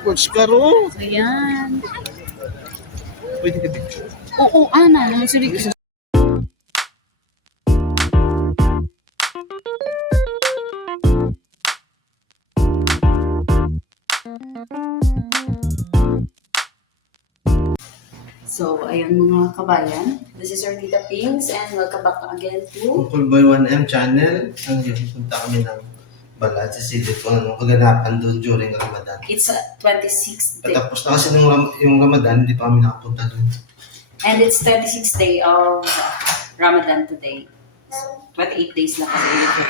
Coach Karo. Ayan. Pwede ka picture. Oo, ana. Naman si Ricky. So, ayun mga kabayan. This is our Tita Pings and welcome back again to Uncle Boy 1M channel. Hanggang punta kami ng Balad sa silid kung anong kaganapan doon during Ramadan. It's 26th day. Tapos na kasi yung Ramadan, hindi pa kami nakapunta doon. And it's 36th day of Ramadan today. So, 28 days lang kasi ito.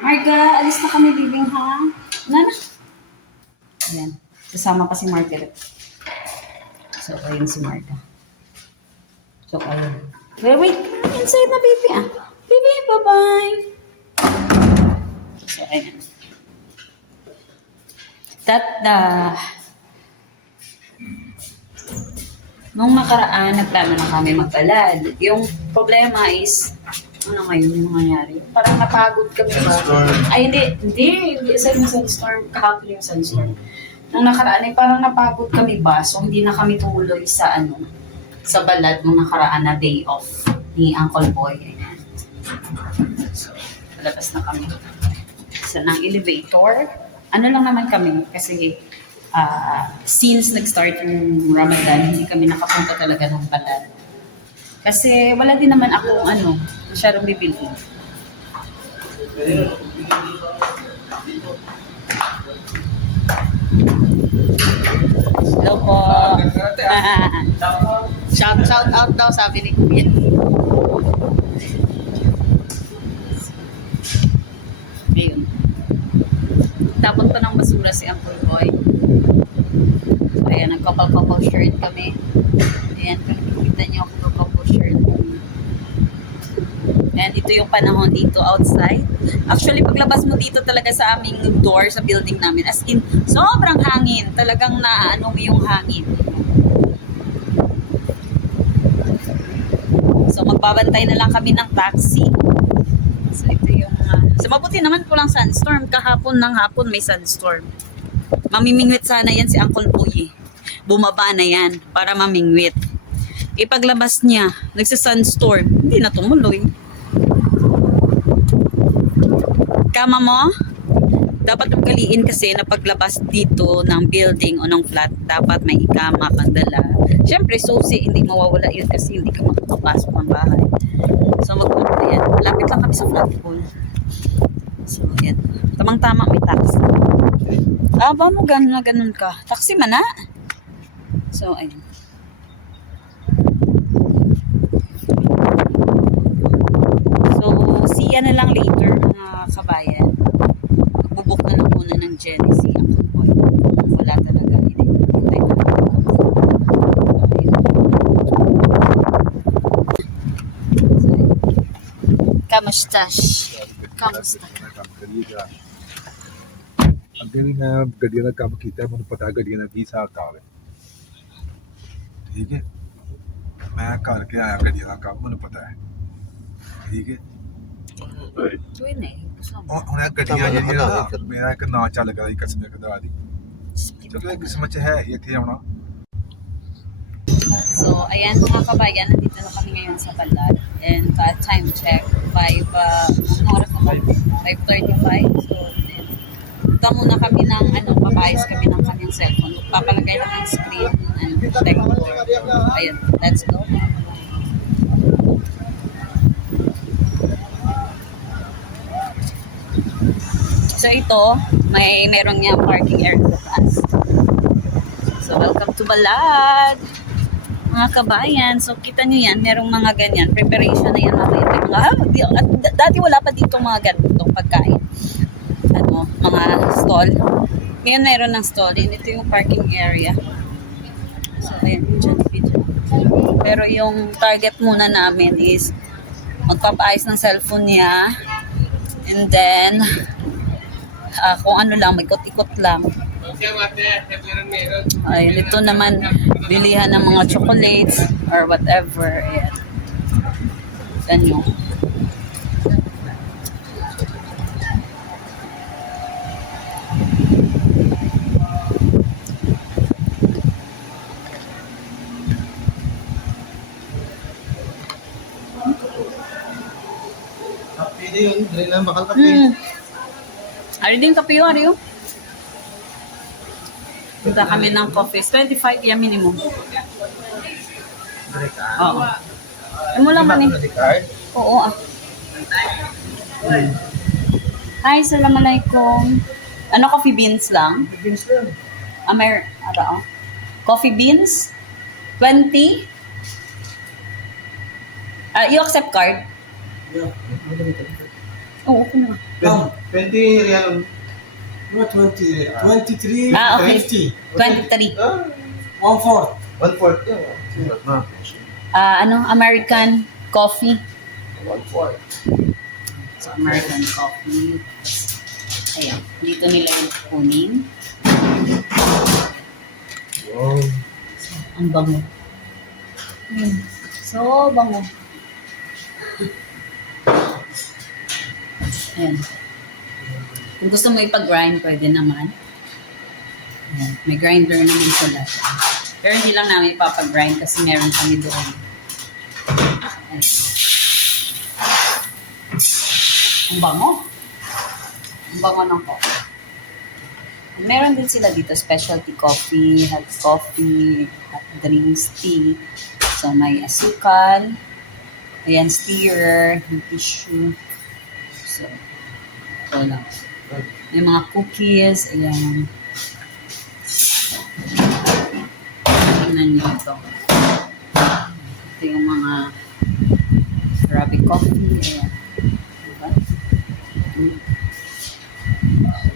Marga, alis na kami, bibing ha? Nana? Ayan. Kasama pa si Margaret. So, ayun si Marga. So, ayun. Wait. Inside na, baby ah. Baby, bye-bye. So, ayun. Nung nakaraan, nagplano na kami magbalad. Yung problema is, ano ngayon yung nangyari? Parang napagod kami ba? Sunstorm. Ay, hindi. Isa yung sunstorm. Kahapon yung sunstorm. Nung nakaraan ay parang napagod kami ba? So, hindi na kami tumuloy sa sa balad nung nakaraan na day off ni Uncle Boy. Ayan. So, palabas na kami. Sa ng elevator. Ano lang naman kami kasi since nag-start yung Ramadan, hindi kami nakapunta talaga ng balad. Kasi wala din naman akong masyadong bibili. Hello po. Shout out daw sabi ni Kuya. Ayun. Tapon pa ng basura si Uncle Boy. So, ayan, nag-couple shirt kami. Ayan, kung nakikita niyo ako nag-couple shirt. And ito yung panahon dito outside. Actually, paglabas mo dito talaga sa aming door sa building namin, as in, sobrang hangin. Talagang naaano mo yung hangin. So, magbabantay na lang kami ng taxi. So, ito yung so, mabuti naman po lang sunstorm. Kahapon ng hapon may sunstorm. Mamimingwit sana yan si Uncle Boy. Bumaba na yan para mamingwit. Ipaglabas niya, nagsa-sunstorm. Hindi na tumuloy. Kama mo? Dapat ugaliin kasi na paglabas dito ng building o ng flat, dapat may ikama kang dala. Siyempre, susi, hindi mawawala yun kasi hindi ka makakapasok ng bahay. So, magpunta yan. Malapit lang kami sa flagpole. So, yan. Tamang-tama may taxi. Ba mo ganun ka? Taxi man na. So, ayun. So, see ya na lang later mga kabayan. Magbubuk na lang muna ng Genesee Uncle Boy. Wala talaga. Hinihintay na lang. Ayun. So, ayun. Kamustash? Kamusta? ਅੱਗੇ ਵੀ ਮੈਂ ਗੱਡੀਆਂ ਦਾ ਕੰਮ ਕੀਤਾ ਮੈਨੂੰ ਪਤਾ ਗੱਡੀਆਂ ਦਾ ਕੀ ਹਿਸਾਬ ਕਿਤਾਬ ਹੈ ਠੀਕ ਹੈ ਮੈਂ ਕਰਕੇ ਆਇਆ ਗੱਡੀਆਂ ਦਾ ਕੰਮ ਮੈਨੂੰ ਪਤਾ ਹੈ ਠੀਕ ਹੈ Tuwin eh. ਹੁਣ ਇਹ ਗੱਡੀਆਂ ਜਿਹੜੀਆਂ ਨਾ ਮੇਰਾ ਇੱਕ ਨਾਂ ਚੱਲ ਗਿਆ ਸੀ ਕਸਮੇ ਕਦਾ ਦੀ ਚਲੋ ਇਹ ਕਿਸਮਤ ਚ ਹੈ ਇੱਥੇ ਆਉਣਾ So, ayan mga kabayan, nandito na kami ngayon sa Balad. And time check, 5, anong oras na ba? 5:35. So, punta muna kami ng, pabayos kami ng kanyang cellphone. Papalagay lang ang screen and protector. Ayan, let's go. So, ito, meron nga parking area sa taas. So, welcome to Balad! Mga kabayan, so kita nyo yan, merong mga ganyan, preparation na yan dati wala pa dito mga ganitong pagkain, mga stall. Ngayon meron ng stall, and ito yung parking area. So ayun, video. Pero yung target muna namin is magpapaayos ng cellphone niya, and then kung ano lang, mag-ikot-ikot lang. Ay, ito naman, bilihan ng mga chocolates or whatever. Ayan. Ganyan. Dali lang, bakal kape. Ari din kape yun, Ari yun. Punta kami ng coffee. 25 yan minimum. Dali ka. Oo. Ay mo lang man eh. Credit card? Oo ah. Hi, assalamualaikum. Ano, coffee beans lang? Beans lang. Ano? Coffee beans? 20? You accept card? Yeah. Oo, okay na. 20 real. Not 20, 23, Okay. 23. 1/4. 1/4 yun. Ano, American coffee. 1/4. So, American coffee. Ayan. Dito nila yung kunin. Wow. Ang bango. So, bango. Ayan. Kung gusto mo ipag-grind, pwede naman. Ayan. May grinder naman sila. Pero hindi lang namin ipapag-grind kasi meron kami doon. Ayan. Ang bango. Ang bango ng coffee. Meron din sila dito, specialty coffee, hot coffee, hot drinks, tea. So, may asukal, ayan, stirrer, may tissue. So, ito lang. May mga cookies, ayan. Tingnan nyo ito. Ito yung mga Arabic coffee, ayan. Diba?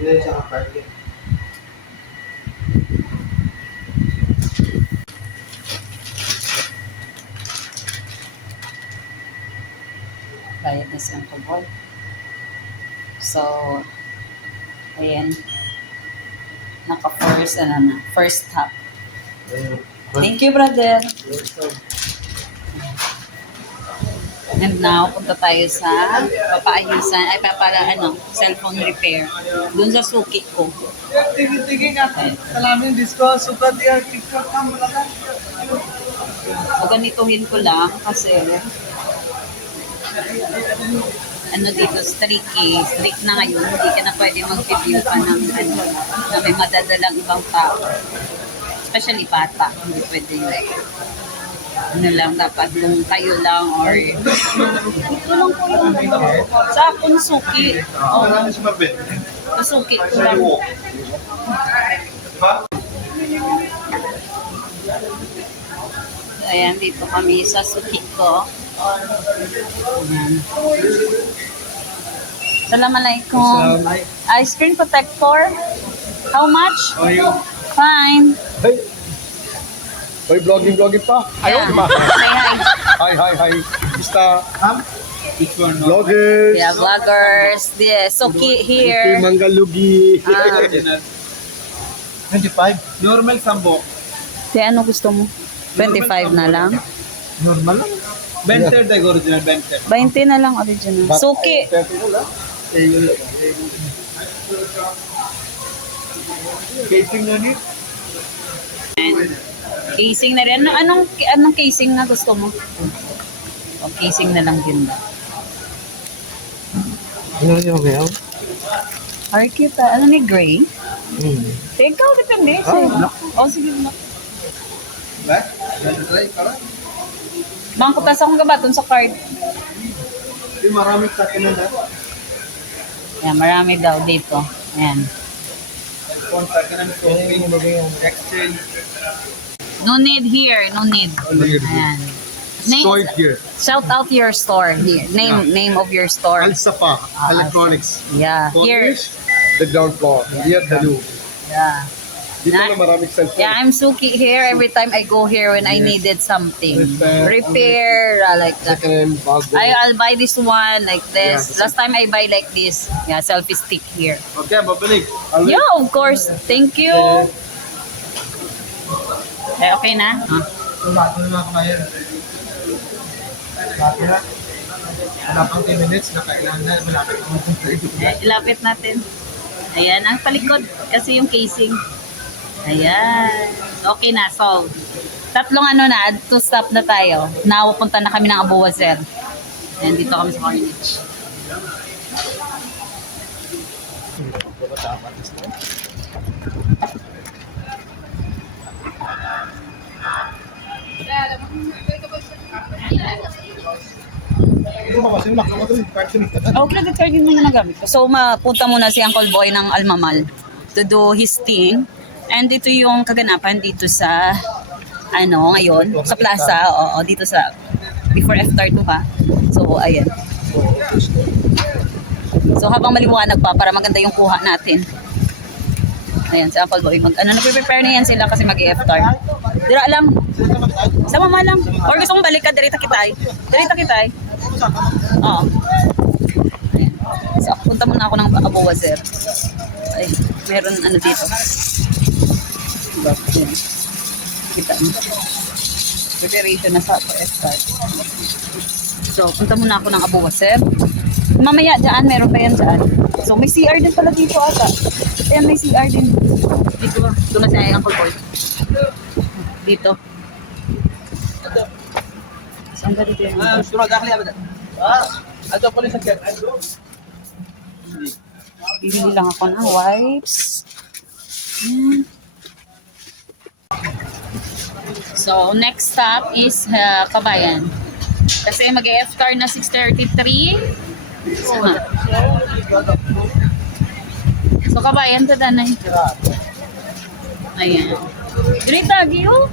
Yan siya ka-parking. Bayad na silang kubol. So, ayan. Naka-first, first top. Thank you, brother. And now, punta tayo sa papaahisan, cellphone repair. Doon sa suki ko. Tingin ka. Salamin disco, sukat yan, TikTok ka, malakas. So, ganituhin ko lang kasi dito, strict na ngayon, hindi ka na pwede mag-review pa ng na may madadalang ibang tao. Especially bata, hindi pwede yun. Lang, dapat kung kayo lang or ito lang po yung sa akong suki. Suki ko lang. Ayan, dito kami sa suki ko. Ayan. Assalamualaikum. Screen protector. How much? How are you? Fine. Hey. Hoy, vlogging pa. Yeah. Say hi. Hi. Mr. Which one? Vloggers. Yeah, vloggers. Yeah, Suki here. Mangalugi. 25. Normal sambo. Kaya ano gusto mo? 25 na lang? Normal lang. 20 tayo original, 20. 20 na lang original. Suki. Casing na ni? Casing na rin. Anong casing na gusto mo? O, casing na lang din ba? Ano yung real? Ay, cute ah. Ano ni gray? Ikaw, depende. Sige na. Back? Try para? Bangkutas akong gabaton sa card. Marami sa akin na. Yan, marami daw dito. Ayan. Phone sa akin na exchange. No need here. No need. Ayan. Store here. Shout out your store here. Name of your store. Al-Safa Electronics. Yeah. Here. The ground floor. Here, the new. Yeah. Dito na maraming cellphone. Yeah, I'm Suki here every time I go here when I needed something. Repair, like that. Second, bago. I'll buy this one like this. Yeah. Last time I buy like this. Yeah, selfie stick here. Okay, babalik. Yeah, of course. Thank you. Okay na? Bago na kamayan. Bago na. Wala pang 10 minutes, nakailangan na. Malapit na Ilapit natin. Ayan, ang palikod kasi yung casing. Ayan. Okay na, solved. Tatlong two stop na tayo. Napupunta na kami ng Abu Wazer. Ayan, dito kami sa Carnage. Oh, credit card din mo ginagamit ko. So, mapunta muna si Uncle Boy ng Almamal to do his thing. And dito yung kaganapan dito sa, ngayon, sa plaza. Oo, dito sa, before F2 ha. So, ayan. So, habang maliwanag pa, para maganda yung kuha natin. Ayan, si Uncle Boy. Nagpe-prepare na yan sila kasi mag-i-F-tar. Dira lang. Sa mama lang. Or gusto mong balik ka, dirita kitay. Dirita kitay. Oo. Ayan. So, punta muna ako ng Abu Wazir. Ay, meron dito. Ayan. Kita mo. Preparation na sa F-tar. So, punta muna ako ng Abu Wazir. Mamaya dyan, meron pa yan dyan. So, may CR din pala dito ata. Ayan, may CR din. Dito na siya, Uncle Boy. Dito. Saan ka dito yan? Bibili lang ako ng wipes. Ayan. So, next stop is Kabayan. Kasi mag-F-car na 6:33. So, Kabayan to na ito. Ayan. Dirita, Gio.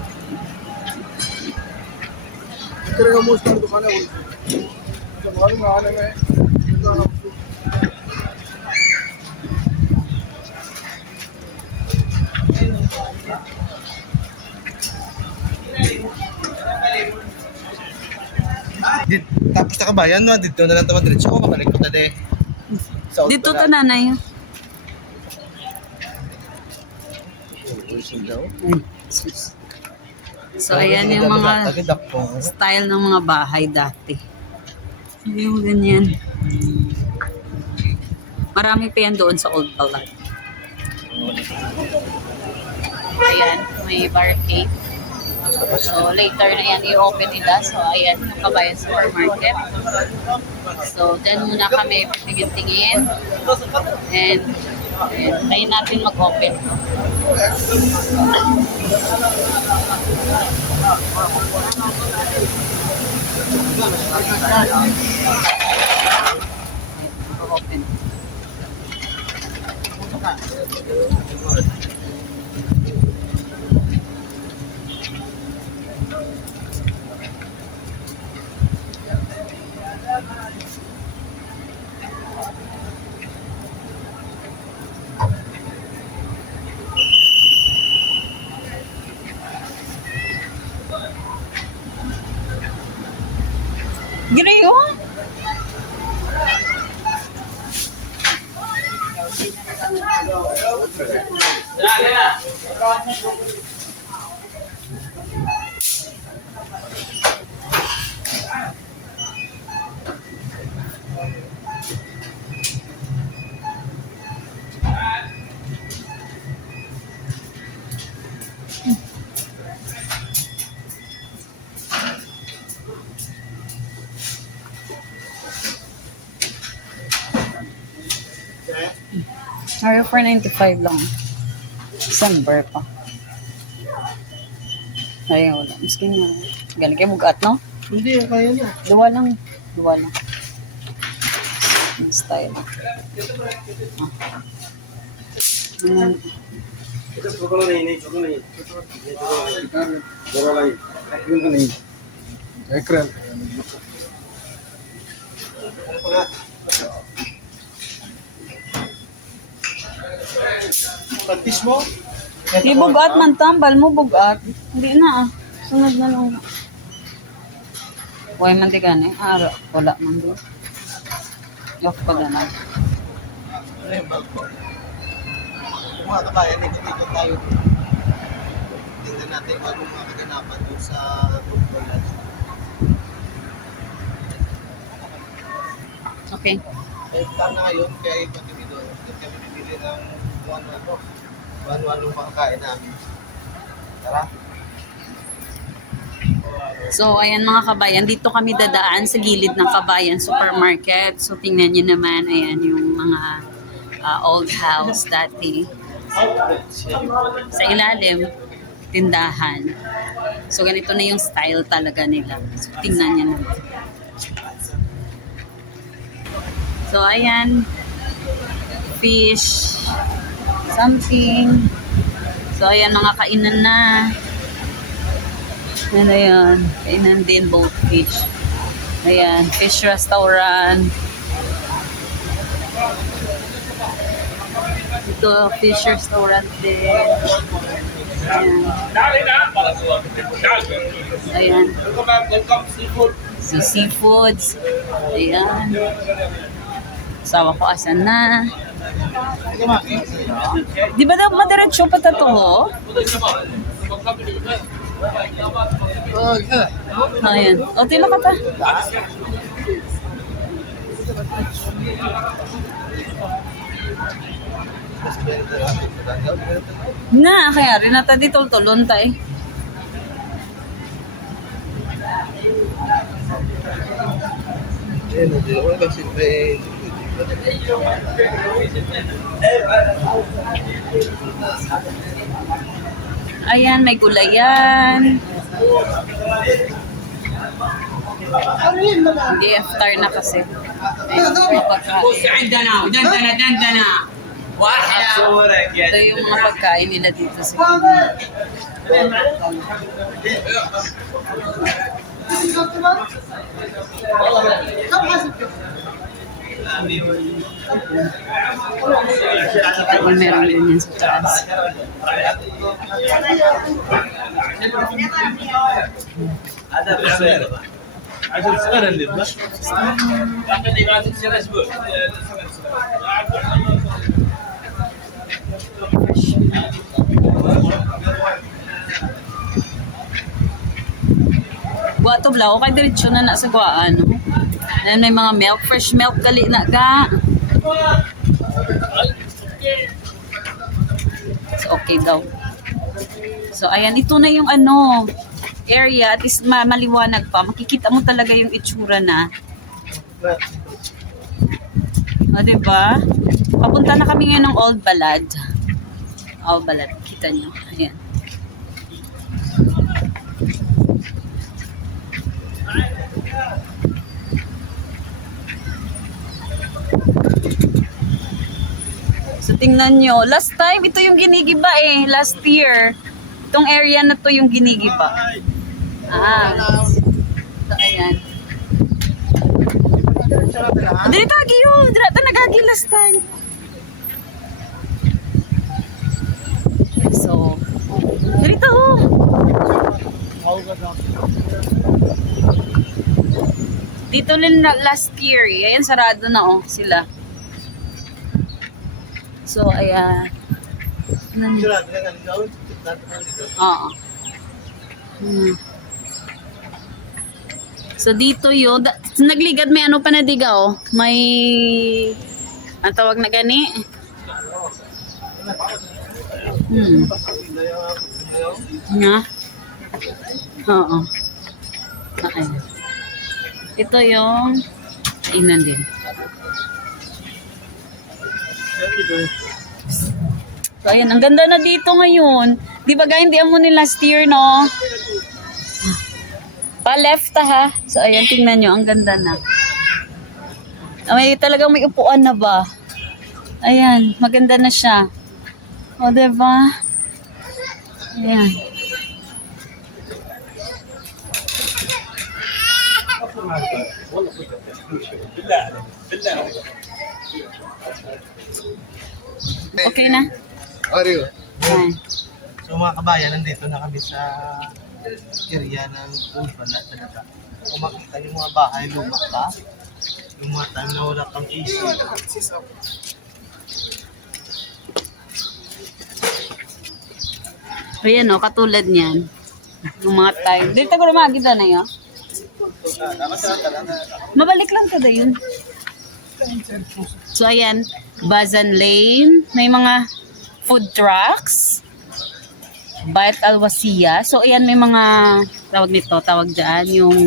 Tapos na kabayan, no? Dito na lang ito madiretso ko, babalik ko na de. Dito to nanay. So, ayan yung mga style ng mga bahay dati. Yung ganyan. Marami pa yan doon sa Old Balat. Ayan, may barcade. So, later na yan i-open nila. So, ayan, yung Kabayan Supermarket. So, dyan muna kami tingin-tingin. And, try natin mag-open. Open. Ginayo? Are 495 lang. December pa. Ay, wala. Miskin nga. Galing kayo bugat, no? Hindi, kaya na. Duwa lang. Duwa lang. Yung style. Practice mo? Di bugat man tambal mo bugat. Hindi na ah. Sunod na lang. Huwag man di gani. Ara. Wala man doon. Yok pa ganun. Kung mga kabayan, ikot-ikot tayo. Tingnan natin kung anong mga kaganapan doon sa Balat. Okay. Time na ngayon, kaya ikot kami doon. Kami bibili ng ano makakain namin. Tara. So, ayan mga kabayan, dito kami dadaan sa gilid ng Kabayan Supermarket. So, tingnan nyo naman, ayan yung mga old house dati. Sa ilalim, tindahan. So, ganito na yung style talaga nila. So, tingnan nyo naman. So, ayan. Fish. Something. So, ayan, mga kainan na. Ano yun? Kainan din, both fish. Ayan, fish restaurant. Ito, fish restaurant din. Ayan. Ayan. So, seafoods. Ayan. Sawa ko, asan na? Di ba daw madiretso pa ito? Ayan. O, tila ka pa. Na, kaya rin nata di tultulon tayo. Hindi ako kasi may... Ayan, may gulayan. Hindi, after na kasi. Ayan, may pagkain. دندنة واحدة Ito yung mga pagkain nila dito sa Kenya. Yung meron din yan sa taas. عشان صغير اللي بس لكن إذا تصير أسبوع Buwa to bla, okay diretso na sa guwaan. Ayan, may mga milk, fresh milk gali na ga. So, okay daw. So, ayan, ito na yung ano, area, at least maliwanag pa. Makikita mo talaga yung itsura na. O, diba? Papunta na kami ngayon ng Old Balad. Old Balad, kita nyo. Ayan. So, tingnan nyo. Last time, ito yung ginigiba eh. Last year. Itong area na to yung ginigiba. So, ayan. Dili tagi yun. Dili ta nagagi last time. So, dili ta ho. Dito rin na last year eh. Ayan, sarado na oh sila. So, ayan. Oo. So, dito yun. Nagligad may ano pa na diga, oh. May... Ang tawag na gani? Nga? Oo. Ayan. Ito yung... Kainan din. So, ayan, ang ganda na dito ngayon. Di ba guys, hindi mo ni last year, no? Pa-left ha. So, ayan, tingnan nyo, ang ganda na. May talagang may upuan na ba? Ayan, maganda na siya. O, diba? Ayan. Okay na? Ariyo. Ayan. So mga kabayan, nandito na kami sa area ng Old Balad talaga. Kung makita yung mga bahay, luma pa. Yung mga time na wala kang AC. Ayan o, katulad niyan. Yung mga time. Dito ko naman, agad na yun. Mabalik lang kada yun. So, ayan. Bazan Lane. May mga food trucks. Bayat Al-Wasiya. So, ayan, may mga tawag nito, tawag dyan. Yung,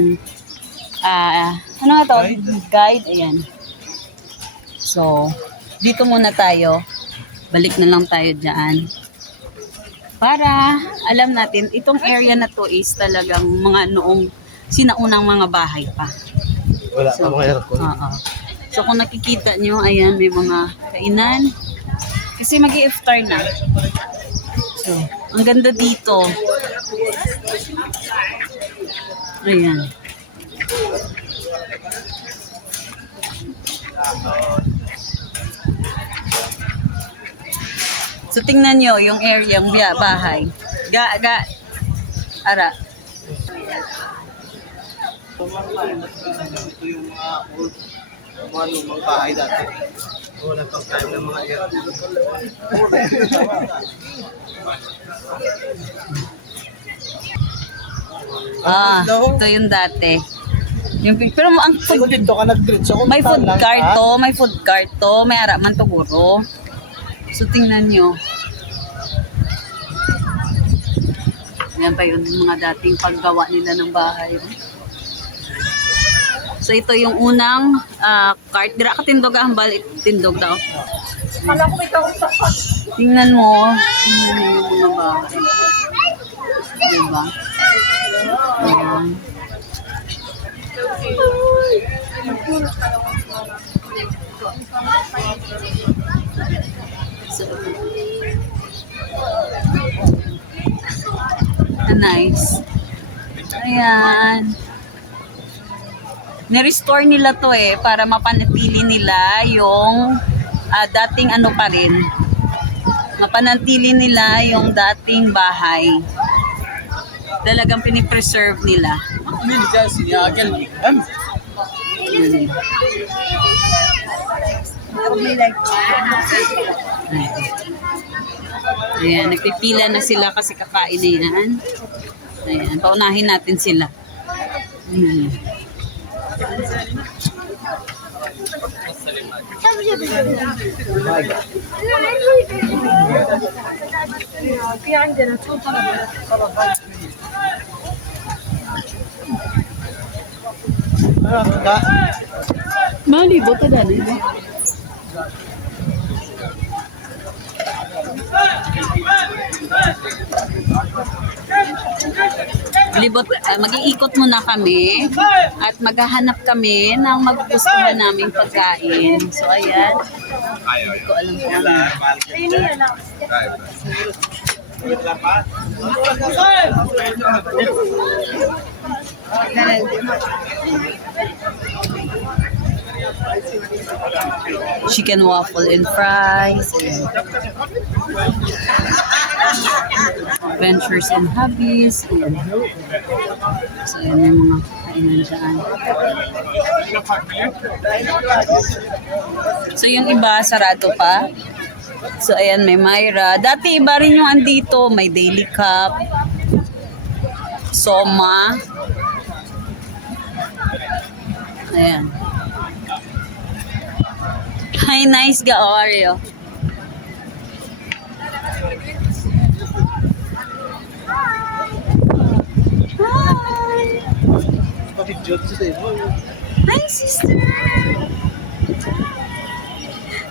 ano nga to? Guide. Ayan. So, dito muna tayo. Balik na lang tayo dyan. Para alam natin, itong area na to is talagang mga noong sinaunang mga bahay pa. Wala So, pa mga aircon. oo. So kung nakikita nyo, ayan, may mga kainan. Kasi mag-i-iftar na. So, ang ganda dito. Ayan. So tingnan nyo yung area, yung bahay. Ara. Ito yung mga old, mga lumang bahay dati. Wala pang time ng mga era. Ito yung dati. Yung, pero ang Kung dito ka nag-dritch ako, may food lang, cart ha? to, may food cart to, may araman to guro. So tingnan nyo. Yan pa yung mga dating paggawa nila ng bahay. So ito yung unang cart. Dira ka tindog ang balik tindog daw. Tingnan mo. Tingnan mo yung mga bahay. Diba? Ayan. So, nice. Ayan. Ni-restore nila to para mapanatili nila yung dating ano pa rin. Mapanatili nila yung dating bahay. Talagang pinipreserve nila. Ayan, nagpipila na sila kasi kakain na yan. Ayan, paunahin natin sila. Ayan. Mali, bota dali. Libot, mag-iikot muna kami at maghahanap kami ng magugustuhan naming pagkain. So, ayan. Hindi ko alam kung ano. Chicken waffle and fries. Adventures and hobbies. Ayan. So, ayan yung mga kainan dyan. So, yung iba, sarado pa. So, ayan, may Myra. Dati, iba rin yung andito. May Daily Cup. Soma. Ayan. Hi, nice ga, Oreo. Hi, sister.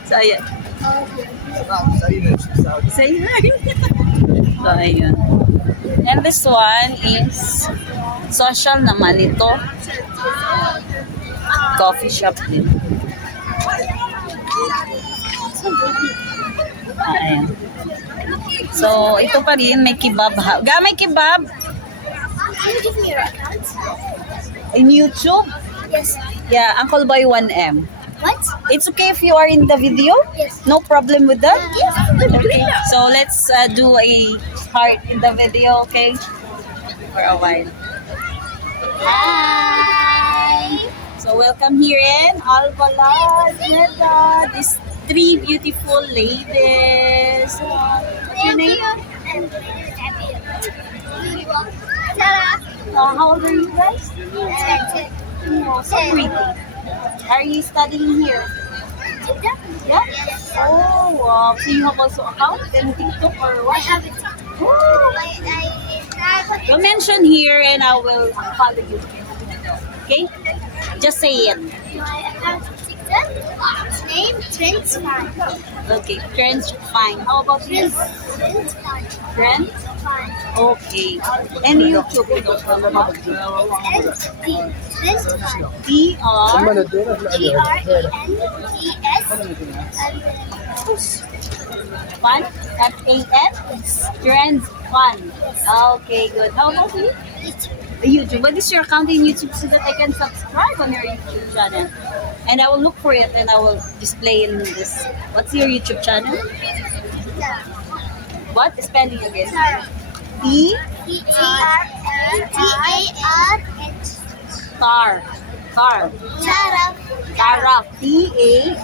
So, ayan. Say hi. So, ayan. And this one is social naman ito. Coffee shop din. Ayan. So, ito pa rin, may kebab. May kebab? Can you give me your account? In YouTube? Yes. Yeah, Uncle Boy 1M. What? It's okay if you are in the video? Yes. No problem with that? Yes. Okay. So, let's do a heart in the video, okay? For a while. Hi. So, welcome here in Albalad, Jeddah. These three beautiful ladies. What's your name? How old are you guys? Oh, so pretty. Are you studying here? Yeah? Oh, wow. So you have also account and TikTok or what? I have it. You'll mention here and I will follow you. Okay? Just say it. My account is TikTok. Name Prince Fan. Okay, Trends fine. How about you? Prince Fan. Trends? Fan. Okay. And YouTube, you don't know about Prince Fan. PR. Trends. Fun? F-A-N? Trends fun. Okay, good. How about you? YouTube. What is your account in YouTube so that I can subscribe on your YouTube channel? And I will look for it and I will display in this. What's your YouTube channel? What? Spelling again. T? Tar. Tar. Taraf. T-A-R-H-F.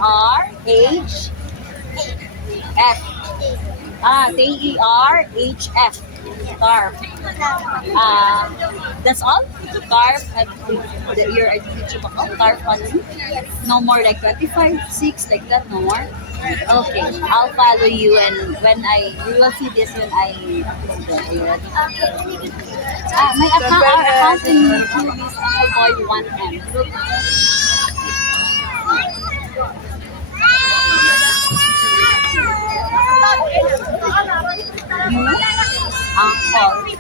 T-E-R-H-F. Tarf. That's all? Tarf at your YouTube account? Tarf only? No more like 25, 6 like that? No more? Okay, I'll follow you and you will see this when I upload that. You ready? My account in YouTube is Boy1M. You? Paul. Sorry.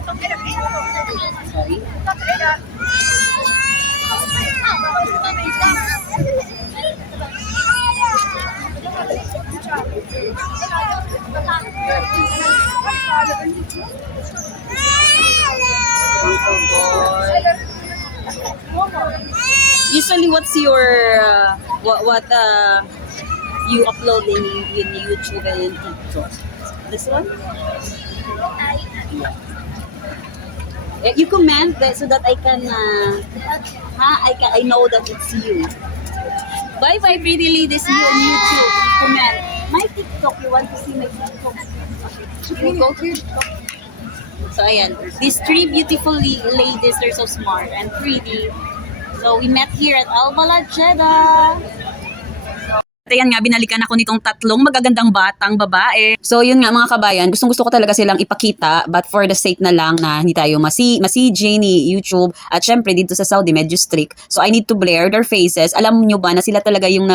Usually, what's your what you upload in YouTube and in TikTok? This one? You comment that so that I can I know that it's you. Bye bye pretty ladies, see you on YouTube. Comment. My TikTok, you want to see my TikTok? Okay. You go to your TikTok. So ayan, these three beautiful ladies, they're so smart and pretty. So we met here at Al Balad, Jeddah. At ayan nga, binalikan ako nitong tatlong magagandang batang babae. So yun nga mga kabayan, gustong-gusto ko talaga silang ipakita, but for the sake na lang na hindi tayo ma-CJ ni YouTube. At syempre dito sa Saudi, medyo strict. So I need to blur their faces. Alam nyo ba na sila talaga yung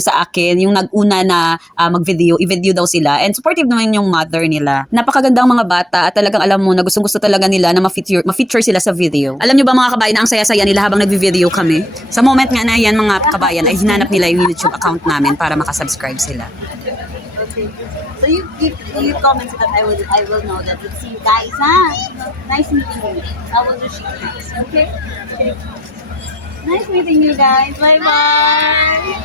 sa akin, yung nag-una na mag-video, i-video daw sila. And supportive naman yung mother nila. Napakagandang mga bata at talagang alam mo na gustong-gusto talaga nila na ma-feature sila sa video. Alam nyo ba mga kabayan na ang saya-saya nila habang nag-video kami? Sa moment nga na yan mga kabayan ay hinanap nila yung YouTube account namin para makasubscribe sila. Okay. So you comment so that I will know that it's you guys, ha? Nice meeting you. I will do shake hands. Okay? Nice meeting you guys. Bye-bye!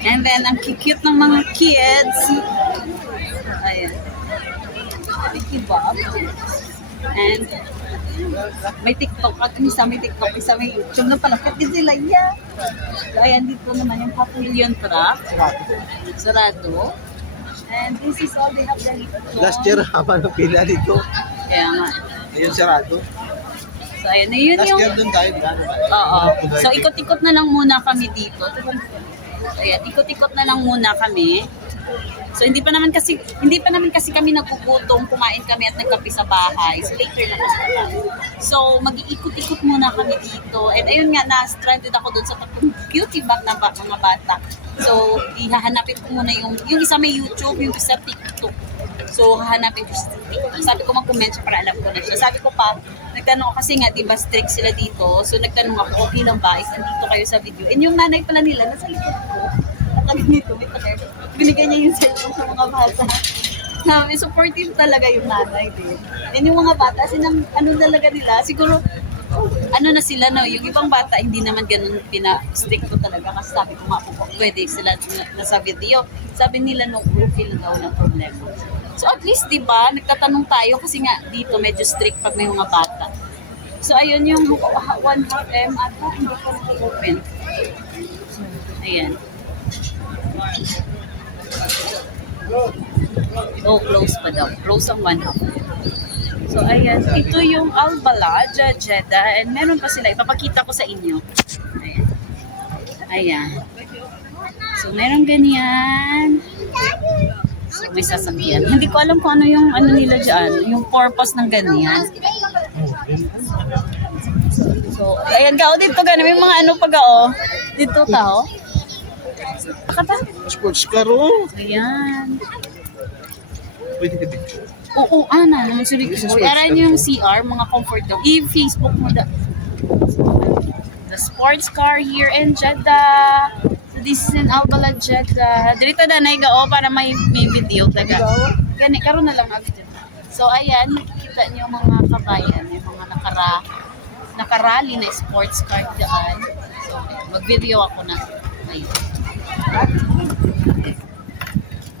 And then, ang cute ng mga kids. Ayan. Vicky Bob. And may TikTok at isa may TikTok, isa may YouTube na palakit din sila niya. So, ayan dito naman yung pavilion truck. Sarado. And this is all they have dito. Last year, haba ng pila dito. Kaya nga. Ayun, sarado. So, ayan. Yun Last yung... year doon tayo. Oo. So, ikot-ikot na lang muna kami dito. So, ayan. Ikot-ikot na lang muna kami. So hindi pa naman kasi kami nagkugutom, kumain kami at nagkape sa bahay. So later na kasi. So mag-iikot-ikot muna kami dito. And ayun nga, na-stranded ako doon sa tatlong cutie bag na mga bata. So ihahanapin ko muna yung isa may YouTube, yung isa TikTok. So hahanapin ko sa TikTok. Sabi ko mag-comment siya para alam ko na siya. Sabi ko pa, nagtanong kasi nga, diba strict sila dito. So nagtanong ako, okay lang ba? Is nandito kayo sa video. And yung nanay pala nila, nasa likod ko. At nito, binigyan niya yung cellphone sa mga bata. Sabi, supportive talaga yung nanay din. And yung mga bata, ano talaga nila, siguro, ano na sila, no? Yung ibang bata, hindi naman ganun pina-stick ko talaga. Kasi sabi ko nga po, pwede sila nasa video. Sabi nila, no, okay lang daw ng problema. So at least, di ba, nagtatanong tayo kasi nga dito medyo strict pag may mga bata. So ayun yung 1 half M ata, hindi ko na-open. So, ayan. Oh, close pa daw. Close ang 1 half. So, ayan. Ito yung Al Balad, Jeddah. And meron pa sila. Ipapakita ko sa inyo. Ayan. Ayan. So, meron ganyan. So, may sasakyan. Hindi ko alam kung ano yung ano nila dyan. Yung purpose ng ganyan. So, ayan. Gao dito. May mga ano pa gao. Dito tao. Kata? Sports car, oh. Ayan. Pwede ka dito. Oo, ana. Naman si Ricky Boy. Aran yung CR, mga comfort daw. I-Facebook mo da. The sports car here in Jeddah. So this is in Albalad, Jeddah. Dito na naiga para may video. Taga. Gani, karon na lang agad. So ayan, kita niyo mga kabayan. Yung mga nakarally na sports car dyan. So mag-video ako na. Ayun.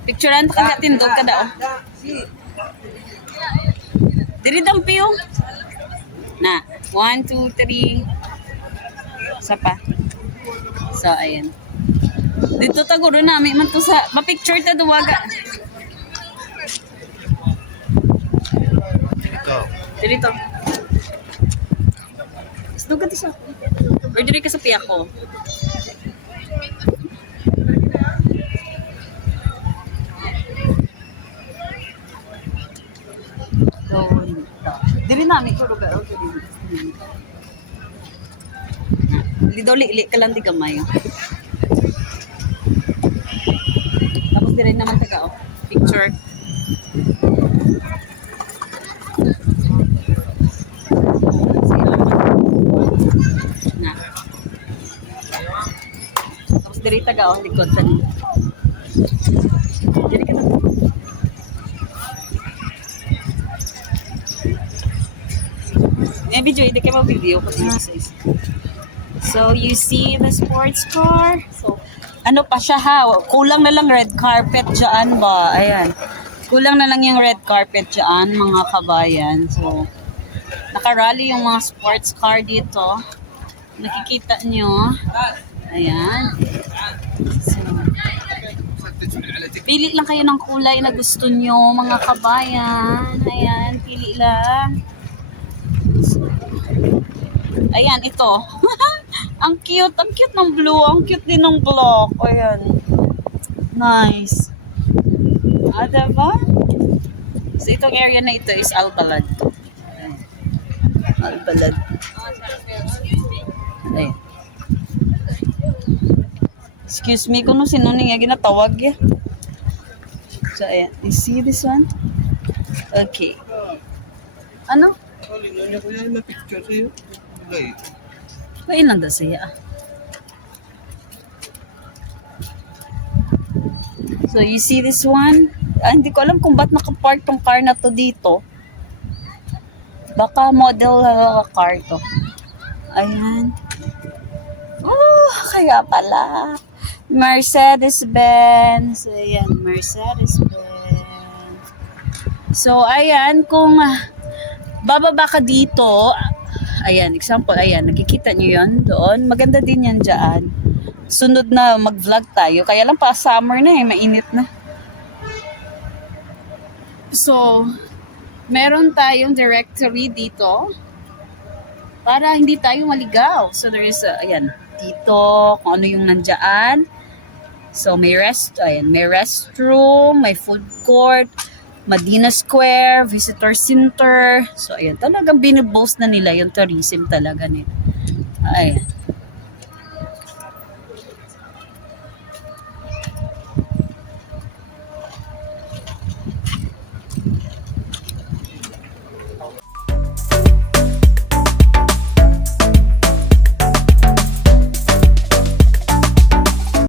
Picturean ka na tindog ka daw. Diri dampi yung. Na, 1, 2, 3. Isa pa. So, ayan. Dito taguro namin man to sa, ma-picture ta duwaga. Ikaw. Diri to. Isdo ka sa. Or diri ka sa piyak ko. So, diri namin ko lugar o diri. Lidoli ka lang di gamay. Tapos diri naman taga oh. Picture. Na. Tapos diri taga oh likod sa. Diri ka na. May video, hindi kayo mag-video kasi So, you see the sports car? So, ano pa siya ha? Kulang na lang red carpet dyan ba? Ayan. Kulang na lang yung red carpet dyan, mga kabayan. So, nakarally yung mga sports car dito. Nakikita nyo. Ayan. So, pili lang kayo ng kulay na gusto nyo, mga kabayan. Ayan, pili lang. Ayan, ito. Ang cute ng blue, ang cute din ng block. Ayan. Nice. Diba? So, itong area na ito is Albalad. Albalad. Ayan. Excuse me, kung sino nga ginatawag eh. So, ayan. You see this one? Okay. Ano? Ano ko yan na picture sa'yo? Okay. Kain lang daw siya. So, you see this one? Hindi ko alam kung ba't nakapark tong car na to dito. Baka model car to. Ayan. Oh, kaya pala. Mercedes-Benz. Ayan, Mercedes-Benz. So, ayan, kung bababa ka dito, ayan, example, ayan, nakikita nyo yun doon. Maganda din yan dyan. Sunod na mag-vlog tayo. Kaya lang pa summer na mainit na. So, meron tayong directory dito para hindi tayo maligaw. So, there is, ayan, dito, kung ano yung nandyan. So, may restroom, may food court, Medina Square, Visitor Center. So, ayan, talagang biniboast na nila yung tourism talaga nila. Ayan.